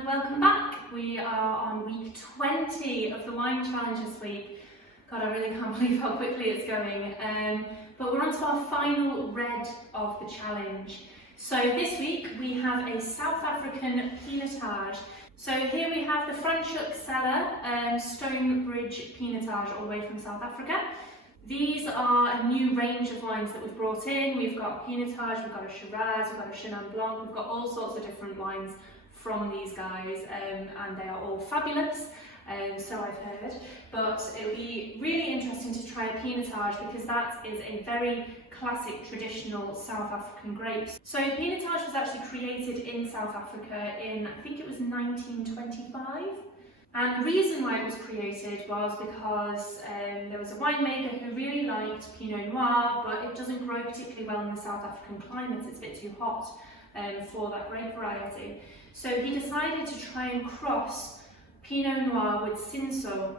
and welcome back. We are on week 20 of the wine challenge this week. God, I really can't believe how quickly it's going. But we're on to our final red of the challenge. So this week we have a South African Pinotage. So here we have the Franschhoek Cellar Stonebridge Pinotage all the way from South Africa. These are a new range of wines that we've brought in. We've got Pinotage, we've got a Shiraz, we've got a Chenin Blanc, we've got all sorts of different wines from these guys, and they are all fabulous, so I've heard. But it'll be really interesting to try a Pinotage because that is a very classic traditional South African grape. So Pinotage was actually created in South Africa in, I think it was 1925. And the reason why it was created was because there was a winemaker who really liked Pinot Noir, but it doesn't grow particularly well in the South African climate. It's a bit too hot for that grape variety. So he decided to try and cross Pinot Noir with Cinsault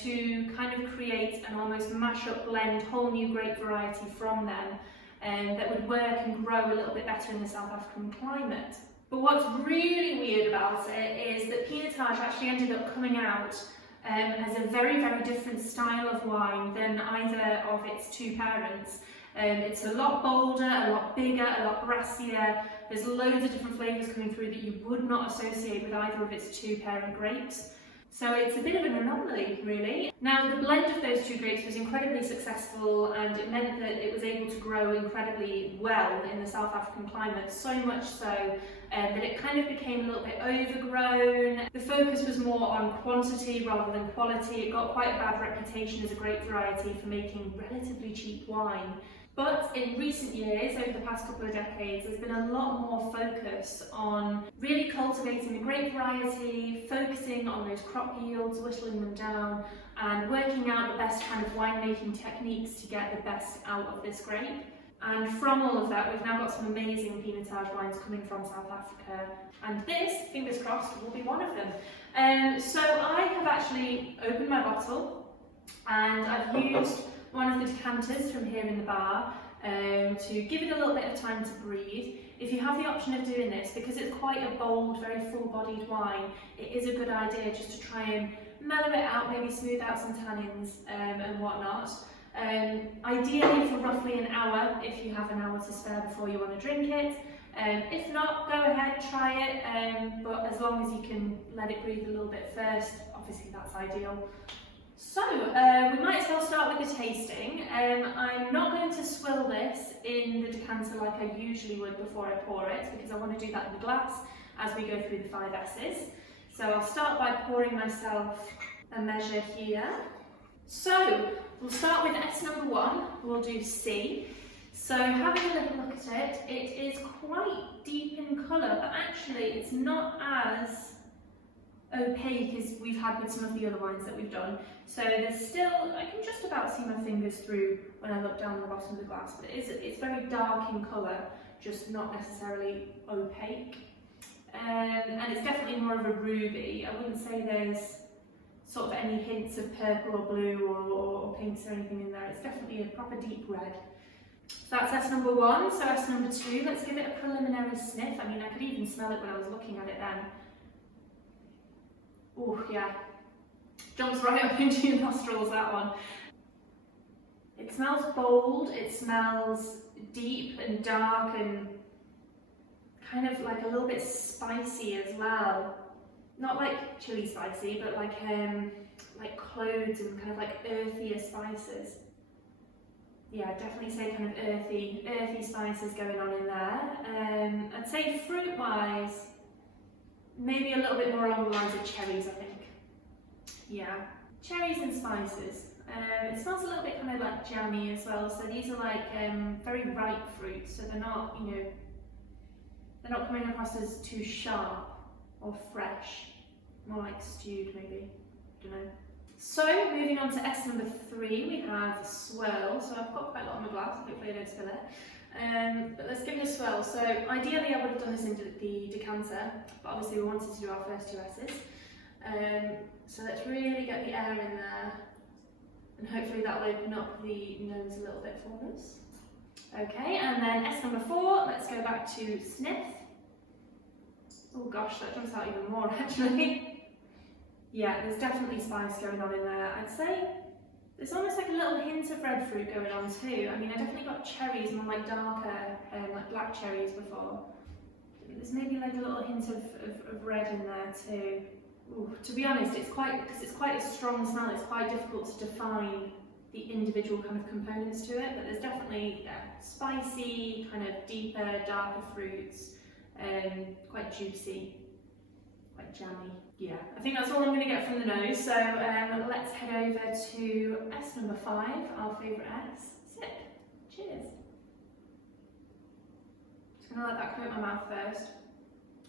to kind of create an almost mash-up blend, whole new grape variety from them that would work and grow a little bit better in the South African climate. But what's really weird about it is that Pinotage actually ended up coming out as a very, very different style of wine than either of its two parents. It's a lot bolder, a lot bigger, a lot brassier. There's loads of different flavours coming through that you would not associate with either of its two parent grapes. So it's a bit of an anomaly, really. Now, the blend of those two grapes was incredibly successful, and it meant that it was able to grow incredibly well in the South African climate, so much so that it kind of became a little bit overgrown. The focus was more on quantity rather than quality. It got quite a bad reputation as a grape variety for making relatively cheap wine. But in recent years, over the past couple of decades, there's been a lot more focus on really cultivating the grape variety, focusing on those crop yields, whittling them down, and working out the best kind of winemaking techniques to get the best out of this grape. And from all of that, we've now got some amazing Pinotage wines coming from South Africa. And this, fingers crossed, will be one of them. So I have actually opened my bottle, and I've used one of the decanters from here in the bar to give it a little bit of time to breathe. If you have the option of doing this, because it's quite a bold, very full-bodied wine, it is a good idea just to try and mellow it out, maybe smooth out some tannins and whatnot. Ideally for roughly an hour, if you have an hour to spare before you want to drink it. If not, go ahead, try it, but as long as you can let it breathe a little bit first, obviously that's ideal. So, we might as well start with the tasting. I'm not going to swill this in the decanter like I usually would before I pour it, because I want to do that in the glass as we go through the 5 S's. So I'll start by pouring myself a measure here. So, we'll start with S number 1, we'll do C. So having a little look at it, it is quite deep in colour, but actually it's not as opaque as we've had with some of the other wines that we've done. So there's still, I can just about see my fingers through when I look down the bottom of the glass, but it's very dark in colour, just not necessarily opaque. And it's definitely more of a ruby. I wouldn't say there's sort of any hints of purple or blue or pinks or anything in there. It's definitely a proper deep red. So that's S number 1. So S number 2, let's give it a preliminary sniff. I mean, I could even smell it when I was looking at it then. Oh yeah, jumps right up into your nostrils, that one. It smells bold, it smells deep and dark and kind of like a little bit spicy as well. Not like chili spicy, but like cloves and kind of like earthier spices. Yeah, I'd definitely say kind of earthy spices going on in there. I'd say fruit-wise, maybe a little bit more along the lines of cherries, I think. Yeah, cherries and spices. It smells a little bit kind of like jammy as well. So these are like very ripe fruits, so they're not, you know, they're not coming across as too sharp or fresh. More like stewed, maybe. I don't know. So moving on to S number 3, we have swirl. So I've got quite a lot on my glass. Hopefully I don't spill it. But let's give it a swirl. So ideally I would have done this in the decanter, but obviously we wanted to do our first 2 S's. So let's really get the air in there, and hopefully that will open up the nose a little bit for us. Okay, and then S number 4, let's go back to sniff. Oh gosh, that jumps out even more actually. Yeah, there's definitely spice going on in there. I'd say there's almost like a little hint of red fruit going on too. I mean, I definitely got cherries, more like darker, like black cherries before. There's maybe like a little hint of red in there too. Ooh, to be honest, because it's quite a strong smell, it's quite difficult to define the individual kind of components to it, but there's definitely spicy, kind of deeper, darker fruits, quite juicy, quite jammy. Yeah, I think that's all I'm going to get from the nose, so let's head over to S number 5, our favourite S. Sip. Cheers. Just going to let that coat my mouth first.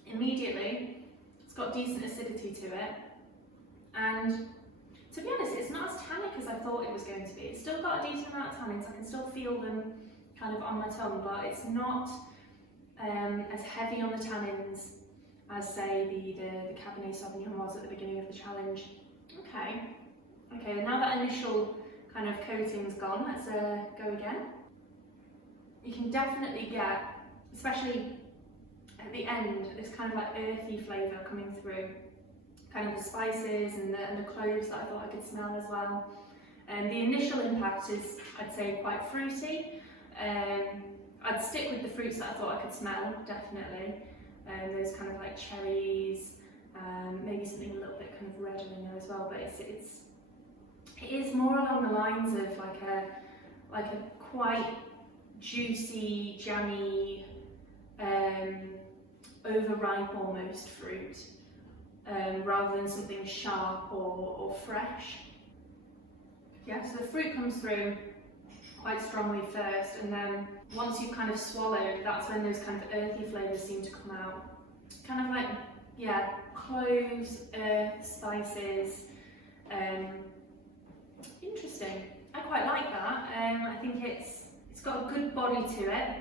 Immediately, it's got decent acidity to it, and to be honest, it's not as tannic as I thought it was going to be. It's still got a decent amount of tannins, I can still feel them kind of on my tongue, but it's not as heavy on the tannins as, say, the Cabernet Sauvignon was at the beginning of the challenge. Okay, now that initial kind of coating's gone, let's go again. You can definitely get, especially at the end, this kind of like earthy flavour coming through. Kind of the spices and the cloves that I thought I could smell as well. And the initial impact is, I'd say, quite fruity. I'd stick with the fruits that I thought I could smell, definitely. Those kind of like cherries, maybe something a little bit kind of redder in there as well. But it is more along the lines of like a quite juicy, jammy, overripe almost fruit. Rather than something sharp or fresh. Yeah, so the fruit comes through quite strongly first, and then once you've kind of swallowed, that's when those kind of earthy flavours seem to come out. Kind of like, yeah, cloves, earth, spices. Interesting. I quite like that. I think it's got a good body to it.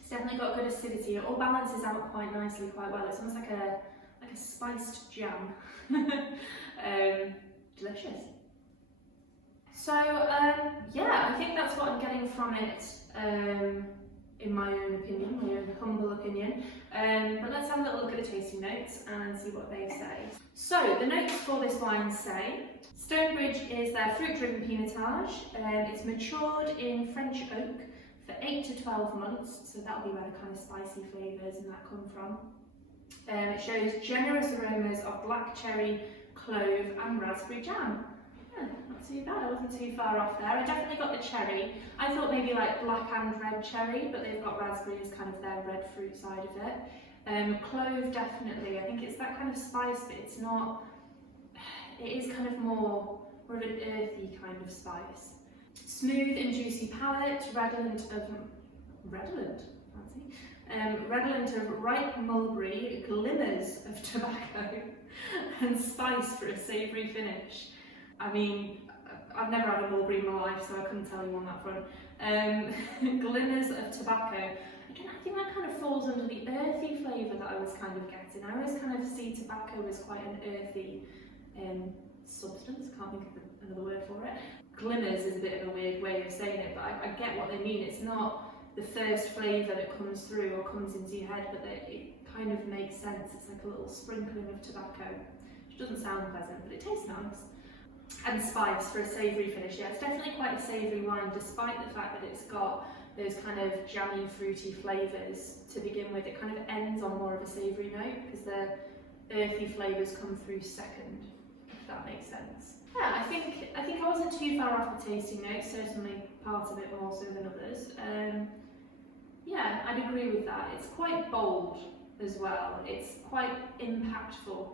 It's definitely got good acidity. It all balances out quite nicely, quite well. It's almost like a spiced jam. Delicious. So yeah, I think that's what I'm getting from it, in my own opinion, my own humble opinion. But let's have a little look at the tasting notes and see what they say. So the notes for this wine say, Stonebridge is their fruit-driven Pinotage. It's matured in French oak for 8 to 12 months, so that'll be where the kind of spicy flavours and that come from. It shows generous aromas of black cherry, clove and raspberry jam. Yeah, not too bad, I wasn't too far off there. I definitely got the cherry. I thought maybe like black and red cherry, but they've got raspberry as kind of their red fruit side of it. Clove definitely, I think it's that kind of spice, but it's not, it is kind of more of an earthy kind of spice. Smooth and juicy palate, redolent of ripe mulberry, glimmers of tobacco and spice for a savoury finish. I mean, I've never had a mulberry in my life, so I couldn't tell you on that front. Glimmers of tobacco. Again, I think that kind of falls under the earthy flavour that I was kind of getting. I always kind of see tobacco as quite an earthy substance. Can't think of another word for it. Glimmers is a bit of a weird way of saying it, but I get what they mean. It's not the first flavour that comes through or comes into your head, but it kind of makes sense. It's like a little sprinkling of tobacco, which doesn't sound pleasant, but it tastes nice. And spice for a savoury finish. Yeah, it's definitely quite a savoury wine, despite the fact that it's got those kind of jammy, fruity flavours to begin with. It kind of ends on more of a savoury note, because the earthy flavours come through second, if that makes sense. Yeah, I think I wasn't too far off the tasting notes, certainly part of it more so than others. Yeah, I'd agree with that. It's quite bold as well. It's quite impactful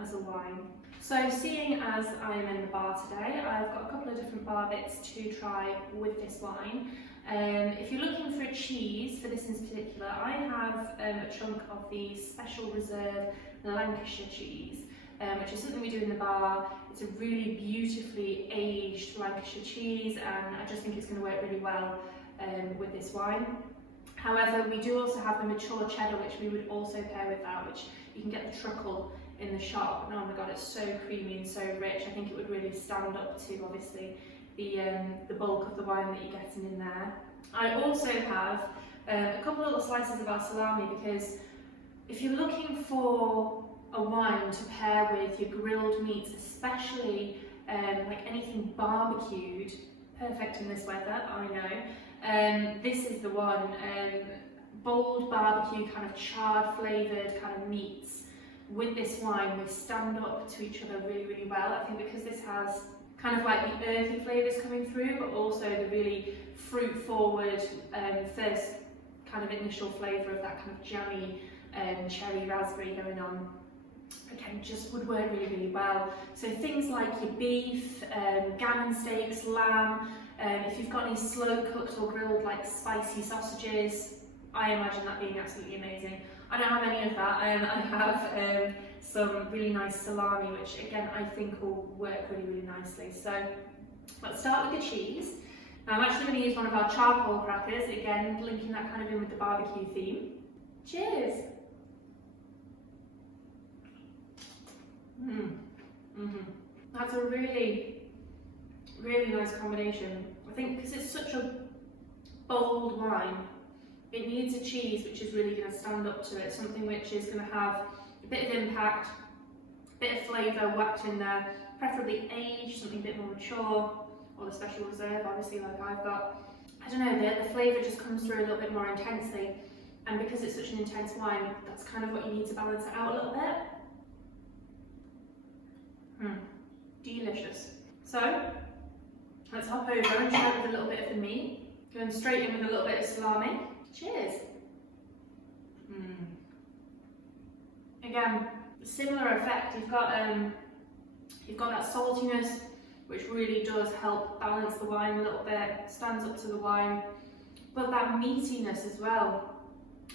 as a wine. So seeing as I am in the bar today, I've got a couple of different bar bits to try with this wine. If you're looking for a cheese, for this in particular, I have a chunk of the Special Reserve Lancashire cheese, which is something we do in the bar. It's a really beautifully aged Lancashire cheese, and I just think it's going to work really well with this wine. However, we do also have the mature cheddar, which we would also pair with that, which you can get the truckle in the shop. And oh my god, it's so creamy and so rich. I think it would really stand up to, obviously, the bulk of the wine that you're getting in there. I also have a couple of little slices of our salami, because If you're looking for a wine to pair with your grilled meats, especially like anything barbecued, perfect in this weather, I know, this is the one. Bold barbecue, kind of charred flavoured kind of meats with this wine will stand up to each other really, really well. I think because this has kind of like the earthy flavours coming through, but also the really fruit forward first kind of initial flavour of that kind of jammy cherry raspberry going on, again, just would work really, really well. So things like your beef, gammon steaks, lamb, if you've got any slow cooked or grilled like spicy sausages, I imagine that being absolutely amazing. I don't have any of that. I have some really nice salami, which again I think will work really, really nicely. So let's start with the cheese. Now, I'm actually going to use one of our charcoal crackers, again linking that kind of in with the barbecue theme. Cheers! That's a really, really nice combination. I think because it's such a bold wine, it needs a cheese which is really going to stand up to it, something which is going to have a bit of impact, a bit of flavour whacked in there, preferably aged, something a bit more mature, or the special reserve, obviously, like I've got. I don't know, the flavour just comes through a little bit more intensely, and because it's such an intense wine, that's kind of what you need to balance it out a little bit. Delicious. So, let's hop over and try with a little bit of the meat, going straight in with a little bit of salami. Cheers! Again, similar effect. You've got that saltiness, which really does help balance the wine a little bit, stands up to the wine, but that meatiness as well.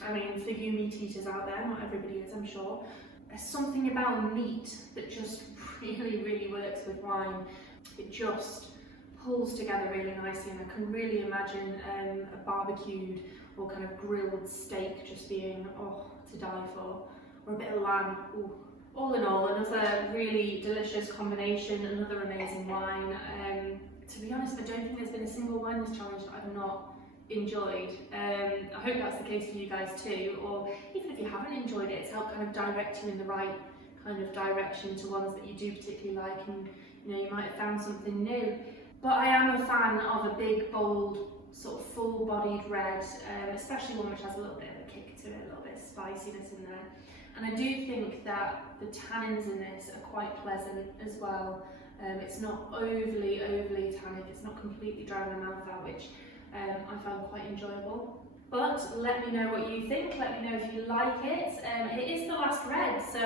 I mean, for you meat eaters out there, not everybody is, I'm sure, there's something about meat that just really, really works with wine. It just pulls together really nicely, and I can really imagine a barbecued or kind of grilled steak just being, to die for, or a bit of lamb. Ooh. All in all, another really delicious combination, another amazing wine. To be honest, I don't think there's been a single wine this challenge that I've not enjoyed. I hope that's the case for you guys too, or even if you haven't enjoyed it, it's helped kind of direct you in the right kind of direction to ones that you do particularly like, and you might have found something new. But I am a fan of a big, bold, sort of full-bodied red, especially one which has a little bit of a kick to it, a little bit of spiciness in there. And I do think that the tannins in this are quite pleasant as well. It's not overly tannic, it's not completely driving the mouth out, which I found quite enjoyable. But let me know what you think, let me know if you like it. It is the last red, so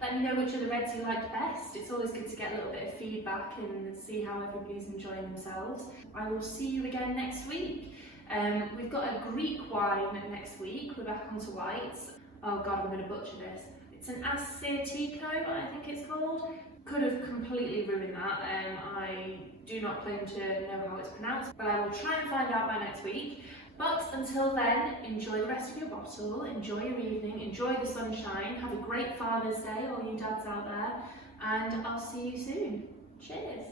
let me know which of the reds you liked best. It's always good to get a little bit of feedback and see how everybody's enjoying themselves. I will see you again next week. We've got a Greek wine next week, we're back onto whites. Oh god, I'm going to butcher this. It's an Assyrtiko, I think it's called. Could have completely ruined that. I do not claim to know how it's pronounced, but I will try and find out by next week. But until then, enjoy the rest of your bottle, enjoy your evening, enjoy the sunshine, have a great Father's Day, all you dads out there, and I'll see you soon. Cheers!